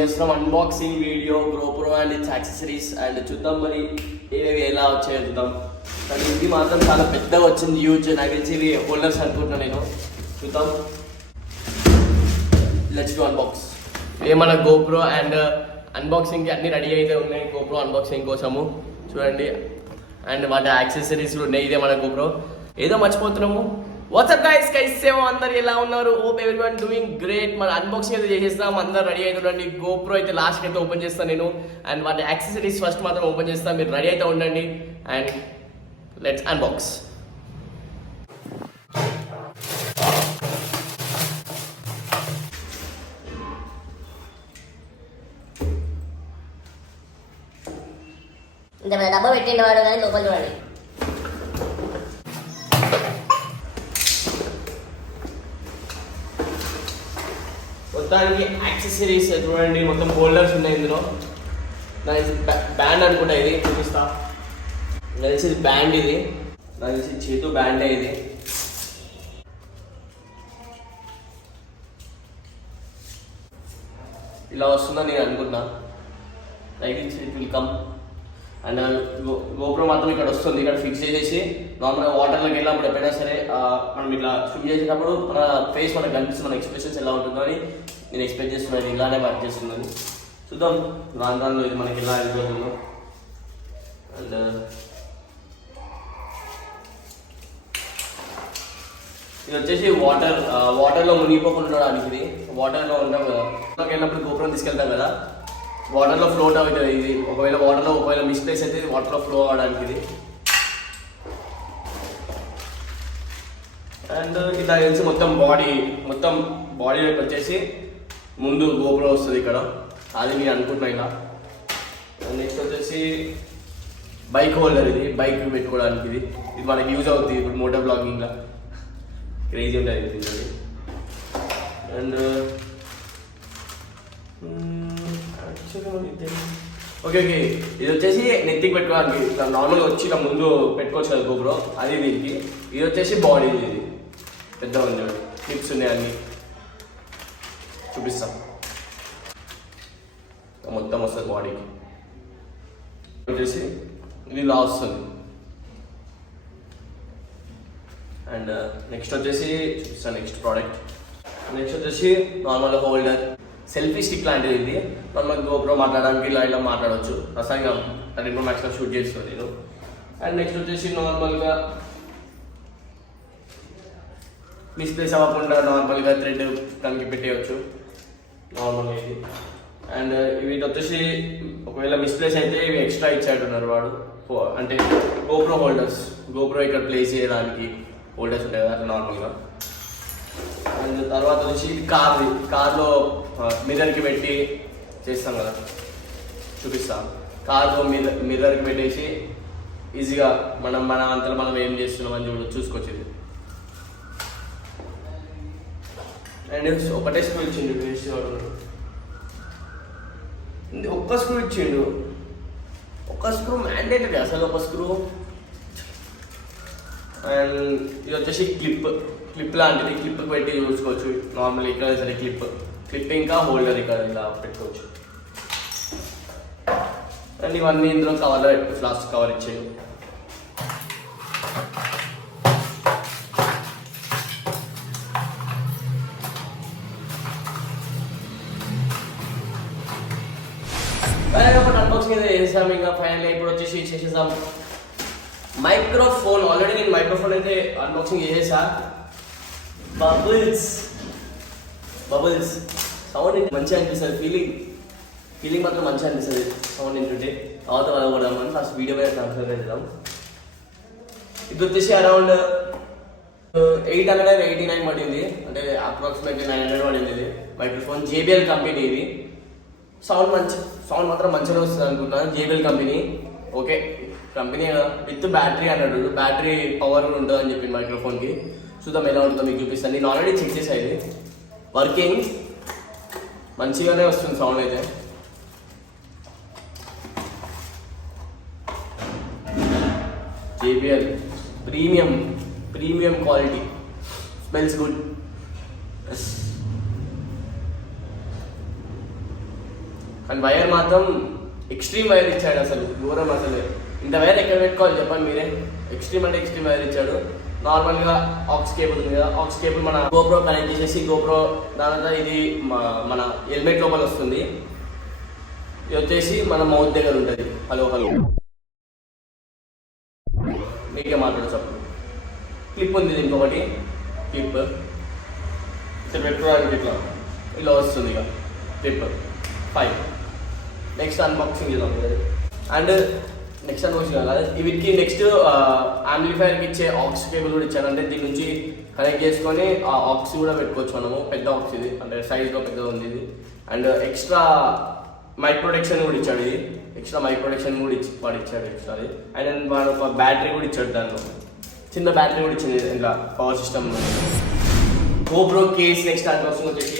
చేస్తున్నాం unboxing video GoPro and it's accessories and చూద్దాం మరి ఏవేవి ఎలా వచ్చాయో చూద్దాం. కానీ ఇది మాత్రం చాలా పెద్దగా వచ్చింది, హ్యూజ్. నాకు తెలిసి ఇవి హోల్డర్స్ అనుకుంటున్నాను నేను. చూద్దాం, లెట్స్ డు అన్బాక్స్. మన GoPro అండ్ అన్బాక్సింగ్కి అన్ని రెడీ అయితే ఉన్నాయి GoPro అన్బాక్సింగ్ కోసము. చూడండి, అండ్ వాటి యాక్సెసరీస్ ఉన్నాయి. ఇదే మన GoPro. ఏదో మర్చిపోతున్నాము. వాట్సాప్ గైస్, కైసే అందరు ఎలా ఉన్నారు? Hope everyone doing great. మన అన్బాక్సింగ్ అయితే చేసేస్తాం, అందరు రెడీ అయితే ఉండండి. GoPro అయితే లాస్ట్ అయితే ఓపెన్ చేస్తాను నేను, అండ్ వాటి యాక్సెసరీస్ ఫస్ట్ మాత్రం ఓపెన్ చేస్తాను. మీరు రెడీ అయితే ఉండండి అండ్ లెట్స్ అన్బాక్స్. ఇంత డబ్బా పెట్టిండు వాడు, కానీ లోపల చూడండి. మొత్తానికి యాక్సెసరీస్ చూడండి, మొత్తం హోల్డర్స్ ఉన్నాయి ఇందులో. నాకు బ్యాండ్ అనుకుంటా, ఇది చూపిస్తా. నాకు తెలిసి ఇది బ్యాండ్, ఇది నాకు తెలిసి చేతు బ్యాండే. ఇది ఇలా వస్తుందని నేను అనుకున్నా. Like it will come. And GoPro మాత్రం ఇక్కడ వస్తుంది, ఇక్కడ ఫిక్స్ చేసేసి నార్మల్గా వాటర్లోకి వెళ్ళినప్పుడు ఎప్పుడైనా సరే మనం ఇట్లా స్విమ్ చేసేటప్పుడు మన ఫేస్ మనకు కనిపిస్తుంది, మన ఎక్స్ప్రెషన్స్ ఎలా ఉంటుందో అని నేను ఎక్స్పెక్ట్ చేస్తున్నాను. ఇలానే వర్క్ చేస్తున్నాను. చూద్దాం రాను ఇది మనకి ఎలా వెళ్ళిపోతుందో. అండ్ ఇది వచ్చేసి వాటర్లో మునిగిపోకుండా ఉండడానికి. ఇది వాటర్లో ఉంటాం కదా, వెళ్ళినప్పుడు GoPro తీసుకెళ్తాం కదా, వాటర్లో ఫ్లోట్ అవుతుంది ఇది. ఒకవేళ మిస్ప్లేస్ అయితే వాటర్లో ఫ్లో అవ్వడానికి ఇది. అండ్ ఇది నాకు తెలిసి మొత్తం బాడీలోకి వచ్చేసి ముందు GoPro వస్తుంది ఇక్కడ, అది నేను అనుకుంటున్నా ఇలా. నెక్స్ట్ వచ్చేసి బైక్ హోల్డర్, ఇది బైక్ పెట్టుకోవడానికి. ఇది మనకి యూజ్ అవుతుంది ఇప్పుడు మోటో బ్లాగింగ్లో. క్రేజీ ఉంటుంది. అండ్ ఓకే, ఇది వచ్చేసి నెత్తికి పెట్టుకోవడానికి. నార్మల్గా వచ్చి ఇలా ముందు పెట్టుకోవచ్చు కదా GoPro, అది దీనికి. ఇది వచ్చేసి బాడీ, ఇది పెద్ద ఉంది, క్లిప్స్ ఉన్నాయి అన్ని. చూపిస్తాం, మొత్తం వస్తుంది బాడీకి. వచ్చేసి ఇది ఇలా వస్తుంది. అండ్ నెక్స్ట్ వచ్చేసి చూపిస్తాను నెక్స్ట్ ప్రోడక్ట్. నెక్స్ట్ వచ్చేసి నార్మల్ హోల్డర్, సెల్ఫీ స్టిక్ లాంటిది. ఇది నార్మల్ GoPro మాట్లాడడానికి ఇలా మాట్లాడవచ్చు. అసలు 34 Maxలో షూట్ చేస్తాను నేను. అండ్ నెక్స్ట్ వచ్చేసి నార్మల్గా మిస్ప్లేస్ అవ్వకుండా నార్మల్గా థ్రెడ్ దానికి పెట్టేయచ్చు నార్మల్గా ఇది. అండ్ వీటి వచ్చేసి ఒకవేళ మిస్ప్లేస్ అయితే ఇవి ఎక్స్ట్రా ఇచ్చాడున్నారు వాడు, అంటే GoPro హోల్డర్స్. GoPro ఇక్కడ ప్లేస్ చేయడానికి హోల్డర్స్ ఉంటాయి కదా అట్లా నార్మల్గా. అండ్ తర్వాత వచ్చి కార్లో మిర్రర్కి పెట్టి చేస్తాం కదా, చూపిస్తాం. కార్లో మిర్రర్కి పెట్టేసి ఈజీగా మన అంతలో మనం ఏం చేస్తున్నాం అని చూసుకోవచ్చు ఇది. అండ్ ఒకటే స్క్రూ ఇచ్చిండు, ఒక్క స్క్రూ ఇచ్చిండు. ఒక స్క్రూ మ్యాండేటరీ అసలు, ఒక స్క్రూ. అండ్ ఇది వచ్చేసి క్లిప్ లాంటిది, క్లిప్ పెట్టి చూసుకోవచ్చు నార్మల్. ఇక్కడ సరే క్లిప్ ఇంకా హోల్డర్ ఇక్కడ ఇలా పెట్టుకోవచ్చు. అండ్ ఇవన్నీ ఇందులో కవర్లో ప్లాస్టిక్ కవర్ ఇచ్చేది. అన్బాక్సింగ్ అయితే చేసాం. ఇంకా ఫైనల్గా ఇప్పుడు వచ్చేసి చేసేసాం మైక్రోఫోన్. ఆల్రెడీ నేను మైక్రోఫోన్ అయితే అన్బాక్సింగ్ చేసేసా. బబుల్స్ సౌండ్ మంచిగా అనిపిస్తుంది. ఫీలింగ్ మాత్రం మంచిగా అనిపిస్తుంది సౌండ్ వింటుంటే. తర్వాత వదలకూడదామని ఫస్ట్ వీడియో మీద ట్రాన్స్ఫర్ చేద్దాం. ఇది వచ్చేసి అరౌండ్ 889 పడింది, అంటే అప్రాక్సిమేట్లీ 900 పడింది. ఇది మైక్రోఫోన్ JBL కంపెనీ. ఇది సౌండ్ మాత్రం మంచిగా వస్తుంది అనుకుంటున్నాను. JBL company. Okay company with battery అన్నాడు, బ్యాటరీ పవర్ కూడా ఉంటుంది అని చెప్పి మైక్రోఫోన్కి. చూద్దాం ఎలా ఉంటుందో మీకు చూపిస్తాను. నేను ఆల్రెడీ చెక్ చేసాను, ఇది వర్కింగ్ మంచిగానే వస్తుంది సౌండ్ అయితే. JBL premium quality, smells good. And wire మాత్రం ఎక్స్ట్రీమ్ వైర్ ఇచ్చాడు, అసలు దూరం. అసలు ఇంత వైర్ ఎక్కడ పెట్టుకోవాలి చెప్పండి మీరే. ఎక్స్ట్రీమ్ అంటే ఎక్స్ట్రీమ్ వైర్ ఇచ్చాడు. నార్మల్గా ఆక్స్ కేబుల్ ఉంది కదా, ఆక్స్ కేబుల్ మన గోప్రో కనెక్ట్ చేసేసి గోప్రో దాంట్లో ఇది మన హెల్మెట్ లోపల వస్తుంది. ఇది వచ్చేసి మన మౌత్ దగ్గర ఉంటుంది. హలో హలో మీకే మాట్లాడచ్చు. క్లిప్ ఉంది ఇంకొకటి, క్లిప్ ఇట్లా పెట్టుకోవడానికి ఇలా వస్తుంది ఇక క్లిప్ 5. నెక్స్ట్ అన్బాక్సింగ్ చేద్దాం. అండ్ నెక్స్ట్ అన్బాక్సింగ్ కాదు, వీటికి నెక్స్ట్ యాంప్లిఫైర్కి ఇచ్చే ఆక్స్ కేబుల్ కూడా ఇచ్చారు. అంటే దీని నుంచి కనెక్ట్ చేసుకొని ఆ ఆక్స్ కూడా పెట్టుకోవచ్చు మనము. పెద్ద ఆక్స్ ఇది, అంటే సైజ్లో పెద్దగా ఉంది ఇది. అండ్ ఎక్స్ట్రా మైక్ ప్రొటెక్షన్ కూడా ఇచ్చాడు. ఇది ఎక్స్ట్రా మైక్ ప్రొటెక్షన్ కూడా వాడు ఇచ్చాడు ఎక్స్ట్రా. అండ్ వాడు ఒక బ్యాటరీ కూడా ఇచ్చాడు, దాంట్లో చిన్న బ్యాటరీ కూడా ఇచ్చింది ఇంకా power system. GoPro case next unboxing వచ్చేసి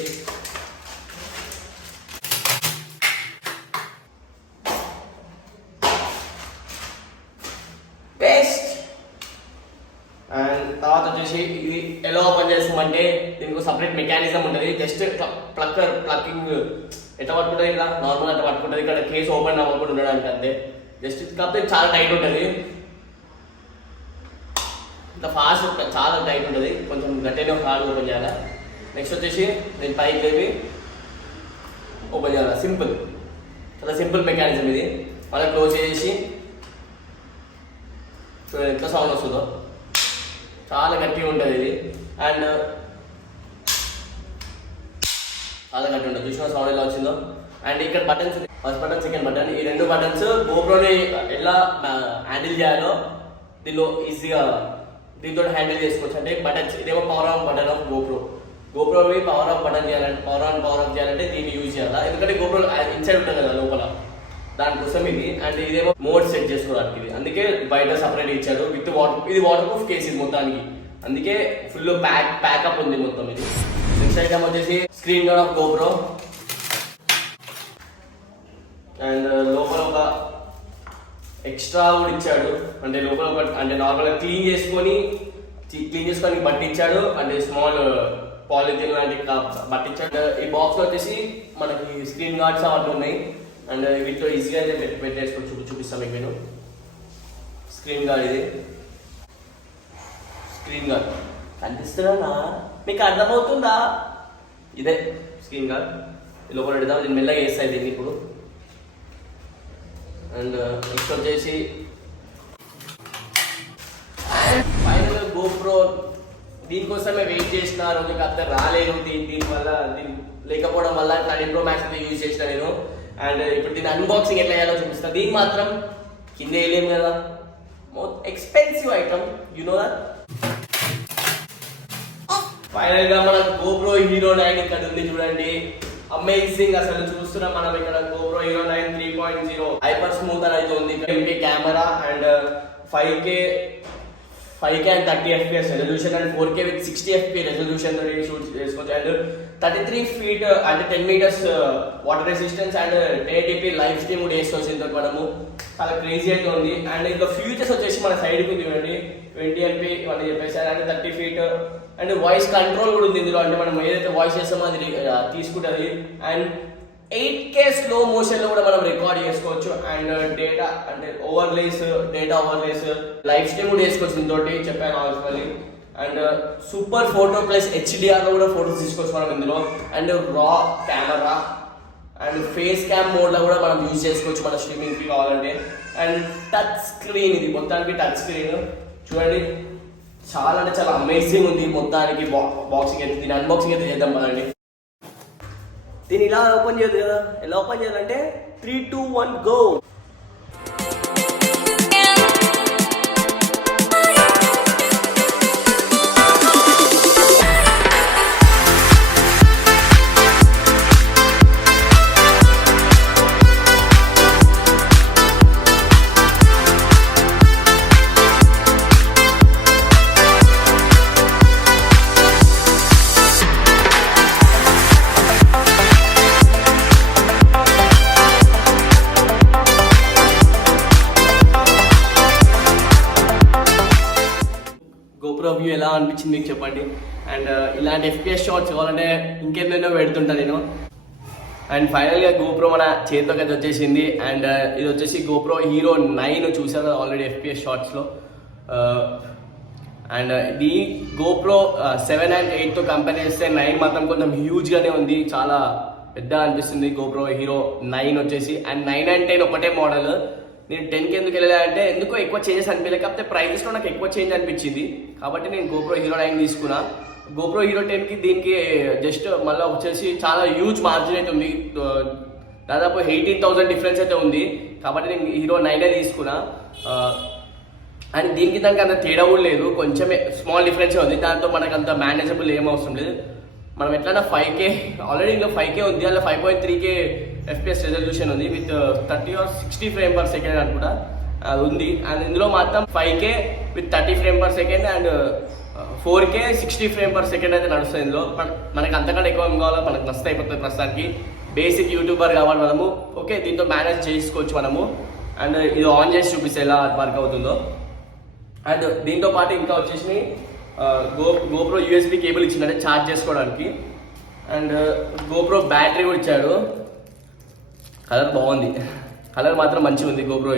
బెస్ట్. అండ్ తర్వాత వచ్చేసి ఇది ఎలా ఓపెన్ చేస్తామంటే దీనికి సపరేట్ మెకానిజం ఉంటుంది. జస్ట్ ప్లక్కింగ్ ఎట్లా పట్టుకుంటుంది, ఇలా నార్మల్ అట్లా పట్టుకుంటుంది. ఇక్కడ కేసు ఓపెన్ అవ్వకుండా ఉండడానికి అంతే. జస్ట్ కాకపోతే చాలా టైట్ ఉంటుంది, ఇంత ఫాస్ట్ చాలా టైట్ ఉంటుంది. కొంచెం గట్టిగా హార్డ్ ఓపెన్ చేయాలి. నెక్స్ట్ వచ్చేసి నేను పైకి లేవి ఓపెన్ చేయాలి. సింపుల్, చాలా సింపుల్ మెకానిజం ఇది. మళ్ళీ క్లోజ్ చేసి చూడండి ఎంత సౌండ్ వస్తుందో, చాలా గట్టిగా ఉంటుంది ఇది. అండ్ చాలా గట్టి ఉంటుంది, చూసిన సౌండ్ ఎలా వచ్చిందో. అండ్ ఇక్కడ buttons, first button second button, ఈ 2 బటన్స్ గోప్రోని ఎలా హ్యాండిల్ చేయాలో దీనిలో ఈజీగా దీంతో హ్యాండిల్ చేసుకోవచ్చు. అంటే బటన్స్, ఇదేమో పవర్ ఆఫ్ బటన్ ఆఫ్ గోప్రోని పవర్ ఆఫ్ బటన్ చేయాలంటే, పవర్ ఆన్ పవర్ ఆఫ్ చేయాలంటే దీన్ని యూజ్ చేయాలి. ఎందుకంటే గోప్రో ఇన్సైడ్ ఉంటుంది కదా లోపల, దానికోసం ఇది. అండ్ ఇదేమో మోడ్ సెట్ చేసుకోవడానికి ఇది, అందుకే బయట సపరేట్ ఇచ్చాడు. విత్ వాటర్, ఇది వాటర్ ప్రూఫ్ కేసు ఇది మొత్తానికి, అందుకే ఫుల్ ప్యాకప్ ఉంది మొత్తం ఇది. నెక్స్ట్ ఐటమ్ వచ్చేసి screen guard of GoPro. And లోపల ఒక ఎక్స్ట్రా కూడా ఇచ్చాడు, అంటే లోపల ఒక అంటే నార్మల్గా క్లీన్ చేసుకొని బట్టి ఇచ్చాడు. అంటే స్మాల్ పాలిథిన్ లాంటి బట్టి ఇచ్చాడు. ఈ బాక్స్ వచ్చేసి మనకి స్క్రీన్ గార్డ్స్ అవన్నీ ఉన్నాయి. అండ్ వీటిలో ఈజీగా అయితే పెట్టేసుకోవచ్చు. చూపిస్తాను మీకు నేను. స్క్రీన్ గార్డ్ ఇది, స్క్రీన్ గార్డ్ కనిపిస్తున్నా మీకు అర్థమవుతుందా? ఇదే స్క్రీన్ గార్డ్. లోపల పెడదాం, దీన్ని మెల్లగా వేస్తాయి దీన్ని ఇప్పుడు. అండ్ నెక్స్ట్ వచ్చేసి ఫైనల్ గోప్రో దీనికోసమే వెయిట్ చేసిన, రోజుకి అర్థం రాలేదు. దీనివల్ల లేకపోవడం వల్ల 13 Pro Max అయితే యూజ్ చేసిన నేను. అండ్ ఇప్పుడు దీని అన్బాక్సింగ్ ఎట్లా చేయాలో చూపిస్తాను. దీన్ని మాత్రం కింద వేయలేము కదా, most expensive item, you know that. Final గా మన GoPro Hero 9 ఇక్కడ ఉంది చూడండి. అమేజింగ్, అసలు చూస్తున్నాం మనం ఇక్కడ GoPro Hero 9 3.0 హైపర్ స్మూత్ అని అయితే ఉంది. MP camera and 5K and 30 FPS resolution and 4K with 60 FPS resolution shoot చేసుకోవచ్చు. అండ్ 33 feet అంటే 10 meters water resistance and 1080p live stream కూడా వేసుకోవచ్చు ఇంత మనము. చాలా క్రేజీ అయితే ఉంది. అండ్ ఇంకా ఫ్యూచర్స్ వచ్చేసి మన సైడ్కి ఉంది చూడండి, 20MP ఇవన్నీ చెప్పేసారు. And 30 feet and voice control కూడా ఉంది ఇందులో, అంటే మనం ఏదైతే వాయిస్ చేస్తామో అది తీసుకుంటుంది. అండ్ 8K స్లో మోషన్ లో కూడా మనం రికార్డ్ చేసుకోవచ్చు. అండ్ డేటా అంటే డేటా ఓవర్లేస్ లైవ్ స్ట్రీమ్ కూడా వేసుకోవచ్చు దీంతో, చెప్పాను already. And super photo plus HDR లో కూడా ఫోటోస్ తీసుకోవచ్చు మనం ఇందులో. అండ్ రా camera and face cam mode లో కూడా మనం యూజ్ చేసుకోవచ్చు మన స్ట్రీమింగ్ కి కావాలంటే. అండ్ టచ్ స్క్రీన్, ఇది మొత్తానికి టచ్ స్క్రీన్ చూడండి, చాలా అంటే చాలా అమేజింగ్ ఉంది మొత్తానికి. బాక్సింగ్ అయితే దీని అన్బాక్సింగ్ అయితే చేద్దాం కదండి. దీన్ని ఇలా ఓపెన్ చేయదు కదా, ఎలా ఓపెన్ చేయాలంటే 3, 2, 1 గో. GoPro వ్యూ ఎలా అనిపించింది మీకు చెప్పండి. అండ్ ఇలాంటి FPS షాట్స్ కావాలంటే ఇంకేమైనా పెడుతుంటా నేను. అండ్ ఫైనల్గా GoPro మన చేతిలోకి అయితే వచ్చేసింది. అండ్ ఇది వచ్చేసి GoPro Hero 9 చూసారు ఆల్రెడీ FPS షార్ట్స్లో. అండ్ ఇది GoPro 7 అండ్ 8తో కంపేర్ చేస్తే 9 మాత్రం కొంచెం హ్యూజ్గానే ఉంది, చాలా పెద్ద అనిపిస్తుంది GoPro Hero 9 వచ్చేసి. అండ్ 9 అండ్ 10 ఒకటే మోడల్. నేను 10కి ఎందుకు వెళ్ళాలంటే ఎందుకో ఎక్కువ చేంజెస్ అనిపించలేదు, కాకపోతే ప్రైజెస్లో నాకు ఎక్కువ చేంజ్ అనిపించింది కాబట్టి నేను GoPro Hero 9 తీసుకున్నా. GoPro Hero 10కి దీనికి జస్ట్ మళ్ళీ వచ్చేసి చాలా హ్యూజ్ మార్జిన్ అయితే ఉంది, దాదాపు 18,000 డిఫరెన్స్ అయితే ఉంది కాబట్టి నేను Hero 9 తీసుకున్నా. అండ్ దీనికి దానికి అంత తేడా కూడా లేదు, కొంచెమే స్మాల్ డిఫరెన్సే ఉంది, దాంతో మనకు అంత మేనేజబుల్ ఏం అవసరం లేదు. మనం ఎట్లన్నా 5K ఆల్రెడీ ఇందులో 5K ఉంది, అందులో 5.3K FPS రెజల్యూషన్ ఉంది with 30 or 60 frame per second అనుకుంటా అది ఉంది. అండ్ ఇందులో మాత్రం 5K with 30 frame per second and 4K 60 frame per second అయితే నడుస్తుంది. ఇందులో మనకి అంతకంటే ఎక్కువ ఏం కావాలో మనకు నష్టం అయిపోతుంది ప్రస్తుతానికి. బేసిక్ యూట్యూబర్ కావాలి మనము, ఓకే దీంతో మేనేజ్ చేసుకోవచ్చు మనము. అండ్ ఇది ఆన్ చేసి చూపిస్తే ఎలా వర్క్ అవుతుందో. అండ్ దీంతో పాటు ఇంకా వచ్చేసి GoPro USB కేబుల్ ఇచ్చిందంటే ఛార్జ్ చేసుకోవడానికి. అండ్ GoPro బ్యాటరీ కూడా ఇచ్చాడు, కలర్ బాగుంది, కలర్ మాత్రం మంచిగా ఉంది GoPro.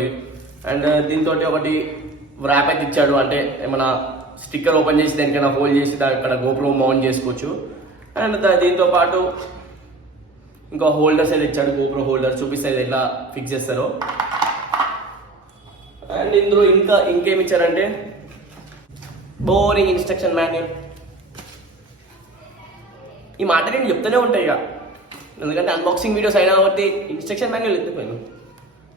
అండ్ దీంతో ఒకటి ర్యాప్ అయితే ఇచ్చాడు, అంటే ఏమైనా స్టిక్కర్ ఓపెన్ చేసి దానికైనా హోల్డ్ చేసి అక్కడ GoPro మౌంట్ చేసుకోవచ్చు. అండ్ దీంతో పాటు ఇంకా హోల్డర్స్ అయితే ఇచ్చాడు, GoPro హోల్డర్ చూపిస్తే ఎలా ఫిక్స్ చేస్తారో. అండ్ ఇందులో ఇంకేమి ఇచ్చారంటే బోరింగ్ ఇన్స్ట్రక్షన్ మాన్యువల్. ఈ మాట నేను చెప్తూనే ఉంటాయి ఇక, ఎందుకంటే అన్బాక్సింగ్ వీడియోస్ అయినా కాబట్టి ఇన్స్ట్రక్షన్ మాన్యువల్ ఎత్తిపోయాను.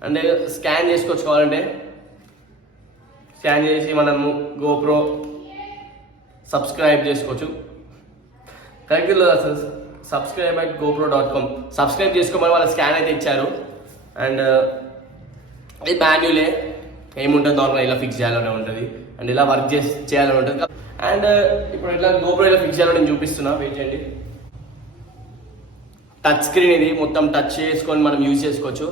అంటే స్కాన్ చేసుకోవచ్చు, కావాలంటే స్కాన్ చేసి మనము GoPro సబ్స్క్రైబ్ చేసుకోవచ్చు. కరెక్ట్ అసలు subscribe@gopro.com సబ్స్క్రైబ్ చేసుకోమని వాళ్ళ స్కాన్ అయితే ఇచ్చారు. అండ్ ఇది మాన్యువలే, ఏముంటుంది నార్మల్ ఇలా ఫిక్స్ చేయాలని ఉంటుంది అండ్ ఇలా వర్క్ చేయాలని ఉంటుంది. అండ్ ఇప్పుడు ఇట్లా GoPro ఇలా ఫిక్స్ చేయాలని నేను చూపిస్తున్నా, వెయిట్ చేయండి. టచ్ స్క్రీన్ ఇది, మొత్తం టచ్ చేసుకొని మనం యూజ్ చేసుకోవచ్చు.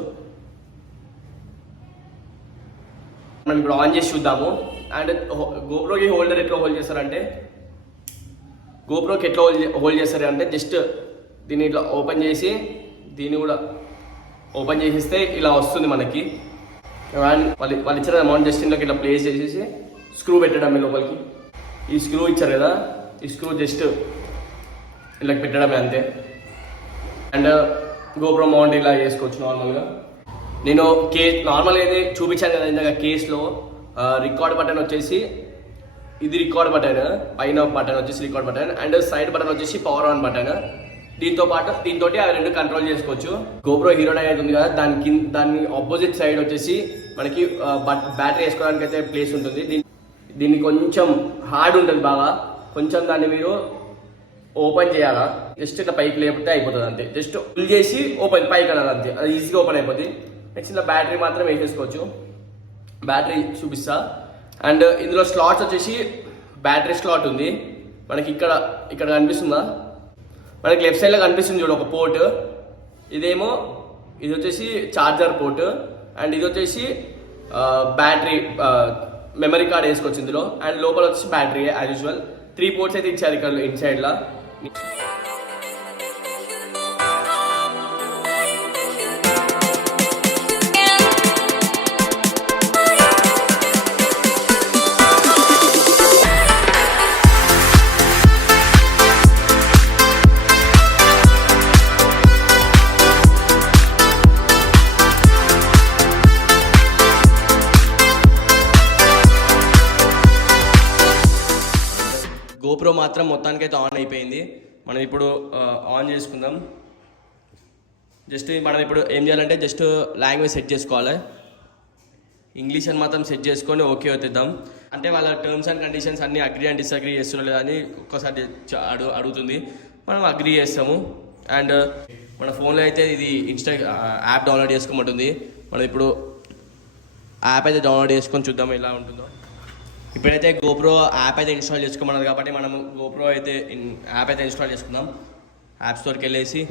మనం ఇప్పుడు ఆన్ చేసి చూద్దాము. అండ్ GoProకి హోల్డర్ ఎట్లా హోల్డ్ చేస్తారంటే, GoProకి ఎట్లా హోల్డ్ చేస్తారు అంటే జస్ట్ దీన్ని ఇట్లా ఓపెన్ చేసి దీన్ని కూడా ఓపెన్ చేసేస్తే ఇలా వస్తుంది మనకి. వాళ్ళు ఇచ్చిన అమౌంట్ జస్ట్ ఇంట్లోకి ఇట్లా ప్లేస్ చేసేసి స్క్రూ పెట్టడమే లోపలికి. ఈ స్క్రూ ఇచ్చారు కదా, ఈ స్క్రూ జస్ట్ ఇలా పెట్టడమే అంతే. అండ్ GoPro మౌంట్ ఇలా చేసుకోవచ్చు నార్మల్గా. నేను నార్మల్గా అయితే చూపించాను కదా ఇందాక కేస్లో. రికార్డ్ బటన్ వచ్చేసి ఇది రికార్డ్ బటన్, పైన బటన్ వచ్చేసి record button and side button వచ్చేసి పవర్ ఆన్ బటన్. దీంతో అవి రెండు కంట్రోల్ చేసుకోవచ్చు. GoPro Hero 9 ఉంది కదా, దాని ఆపోజిట్ సైడ్ వచ్చేసి మనకి బ్యాటరీ వేసుకోవడానికి అయితే ప్లేస్ ఉంటుంది. దీన్ని కొంచెం హార్డ్ ఉంటుంది బాగా, కొంచెం దాన్ని మీరు ఓపెన్ చేయాలా, జస్ట్ ఇట్లా పైకి లేకపోతే అయిపోతుంది అంతే. జస్ట్ ఫుల్ చేసి ఓపెన్ పైకి అనాలి అంతే, అది ఈజీగా ఓపెన్ అయిపోతుంది. నెక్స్ట్ ఇలా బ్యాటరీ మాత్రం వేసేసుకోవచ్చు. బ్యాటరీ చూపిస్తా. అండ్ ఇందులో స్లాట్స్ వచ్చేసి బ్యాటరీ స్లాట్ ఉంది మనకి, ఇక్కడ కనిపిస్తుందా, మనకి లెఫ్ట్ సైడ్లో కనిపిస్తుంది చూడు ఒక పోర్ట్. ఇది వచ్చేసి చార్జర్ పోర్ట్ అండ్ ఇది వచ్చేసి బ్యాటరీ మెమరీ కార్డ్ వేసుకోవచ్చు ఇందులో. అండ్ లోపల వచ్చేసి బ్యాటరీ యాజ్ యూజువల్. 3 పోర్ట్స్ అయితే ఇచ్చారు ఇక్కడ ఇన్సైడ్లో. GoPro మాత్రం మొత్తానికి అయితే ఆన్ అయిపోయింది. మనం ఇప్పుడు ఆన్ చేసుకుందాం. జస్ట్ మనం ఇప్పుడు ఏం చేయాలంటే జస్ట్ లాంగ్వేజ్ సెట్ చేసుకోవాలి. ఇంగ్లీష్ అని మాత్రం సెట్ చేసుకొని ఓకే అవుతాం. అంటే వాళ్ళ టర్మ్స్ అండ్ కండిషన్స్ అన్నీ అగ్రీ అండ్ డిసగ్రీ చేస్తున్నారు అని ఒక్కసారి అడుగుతుంది, మనం అగ్రీ చేస్తాము. అండ్ మన ఫోన్లో అయితే ఇది యాప్ డౌన్లోడ్ చేసుకోమంటుంది. మనం ఇప్పుడు యాప్ అయితే డౌన్లోడ్ చేసుకొని చూద్దాం ఎలా ఉంటుందో. ఇప్పుడైతే GoPro యాప్ అయితే ఇన్స్టాల్ చేసుకోమన్నది కాబట్టి మనము GoPro అయితే యాప్ అయితే ఇన్స్టాల్ చేసుకుందాం. యాప్ స్టోర్కి వెళ్ళేసి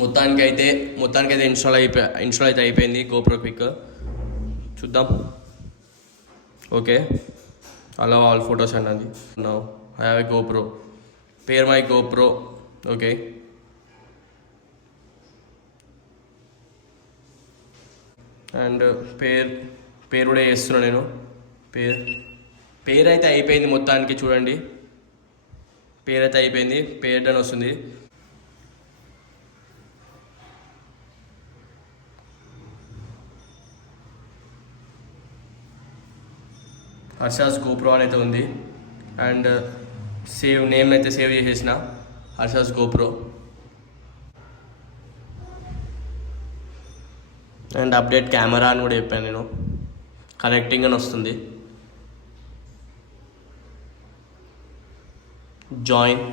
మొత్తానికైతే ఇన్స్టాల్ అయితే అయిపోయింది GoPro పిక్. చూద్దాం. ఓకే, అలా ఆల్ ఫొటోస్ అన్నది. Now I have a GoPro. Pair my GoPro. Okay, and పేరు కూడా వేస్తున్నా నేను. పేరు అయితే అయిపోయింది మొత్తానికి. చూడండి, పేరు అయితే అయిపోయింది. పేరు అని వస్తుంది. హర్షాస్ GoPro అని అయితే ఉంది. అండ్ నేమ్ అయితే సేవ్ చేసేసిన, Harsha's GoPro. And update camera అని కూడా చెప్పాను నేను. కనెక్టింగ్ అని వస్తుంది. జాయిన్.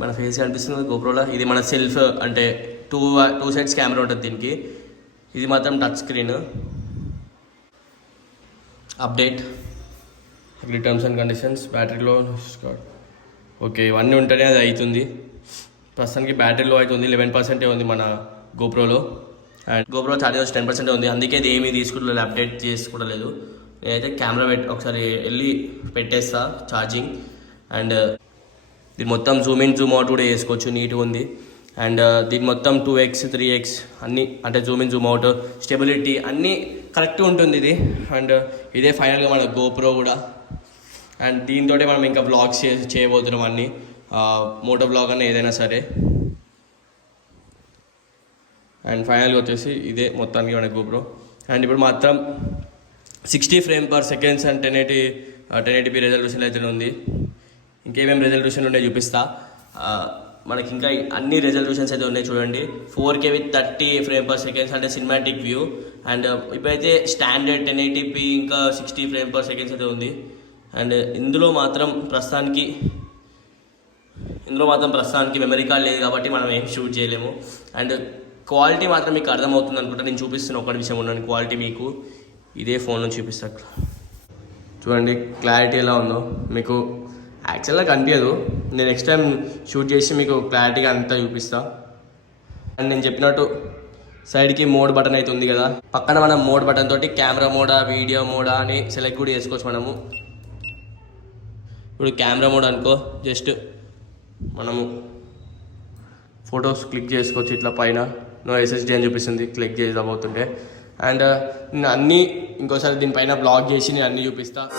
మన ఫేస్ కనిపిస్తుంది GoProలో. ఇది మన సెల్ఫ్ అంటే టూ సైడ్స్ కెమెరా ఉంటుంది దీనికి. ఇది మాత్రం touch screen. Update, terms and conditions, బ్యాటరీలో ఓకే, ఇవన్నీ ఉంటేనే అది అవుతుంది. ప్రస్తుతానికి బ్యాటరీలో అవుతుంది 11% ఉంది మన GoProలో. అండ్ GoPro ఛార్జింగ్ వచ్చి 10% ఉంది. అందుకే ఇది ఏమీ తీసుకుంటలేదు, అప్డేట్ చేసుకోవట్లేదు. నేనైతే కెమెరా ఒకసారి వెళ్ళి పెట్టేస్తా ఛార్జింగ్. అండ్ దీని మొత్తం జూమ్ ఇన్ జూమ్ అవుట్ కూడా చేసుకోవచ్చు, నీట్గా ఉంది. అండ్ దీని మొత్తం 2x 3x అన్నీ, అంటే Zoom in Zoom out, stability అన్నీ కరెక్ట్గా ఉంటుంది ఇది. అండ్ ఇదే ఫైనల్గా మన GoPro కూడా. అండ్ దీంతో మనం ఇంకా బ్లాగ్స్ చేయబోతున్నాం అన్నీ, మోటో బ్లాగ్ అన్న ఏదైనా సరే. అండ్ ఫైనల్గా వచ్చేసి ఇదే మొత్తానికి మన GoPro. అండ్ ఇప్పుడు మాత్రం 60 frames/s అండ్ 1080p రెజల్యూషన్ అయితే ఉంది. ఇంకేమేమి రెజల్యూషన్ ఉన్నాయో చూపిస్తా. మనకి ఇంకా అన్ని రెజల్యూషన్స్ అయితే ఉన్నాయి చూడండి. 4K విత్ 30 frames/s అంటే సినిమాటిక్ వ్యూ. అండ్ ఇప్పుడైతే స్టాండర్డ్ 1080p ఇంకా 60 frames/s అయితే ఉంది. అండ్ ఇందులో మాత్రం ప్రస్తుతానికి మెమరీ కార్డ్ లేదు కాబట్టి మనం ఏం షూట్ చేయలేము. అండ్ క్వాలిటీ మాత్రం మీకు అర్థమవుతుంది అనుకుంటా. నేను చూపిస్తున్న ఒక విషయం ఉన్నాను, క్వాలిటీ మీకు ఇదే ఫోన్లో చూపిస్తా. చూడండి క్లారిటీ ఎలా ఉందో మీకు. యాక్చువల్గా కనిపించదు, నేను నెక్స్ట్ టైం షూట్ చేసి మీకు క్లారిటీగా అంతా చూపిస్తా. అండ్ నేను చెప్పినట్టు సైడ్కి మోడ్ బటన్ అయితే ఉంది కదా, పక్కన మనం మోడ్ బటన్ తోటి కెమెరా మోడా వీడియో మోడా అని సెలెక్ట్ కూడా చేసుకోవచ్చు మనము. ఇప్పుడు కెమెరా మోడ్ అనుకో, జస్ట్ మనము ఫొటోస్ క్లిక్ చేసుకోవచ్చు. ఇట్లా పైన నో SSD అని చూపిస్తుంది, క్లిక్ చేద్దామవుతుంటే. అండ్ నేను అన్నీ ఇంకోసారి దీనిపైన బ్లాగ్ చేసి నేను అన్నీ చూపిస్తాను.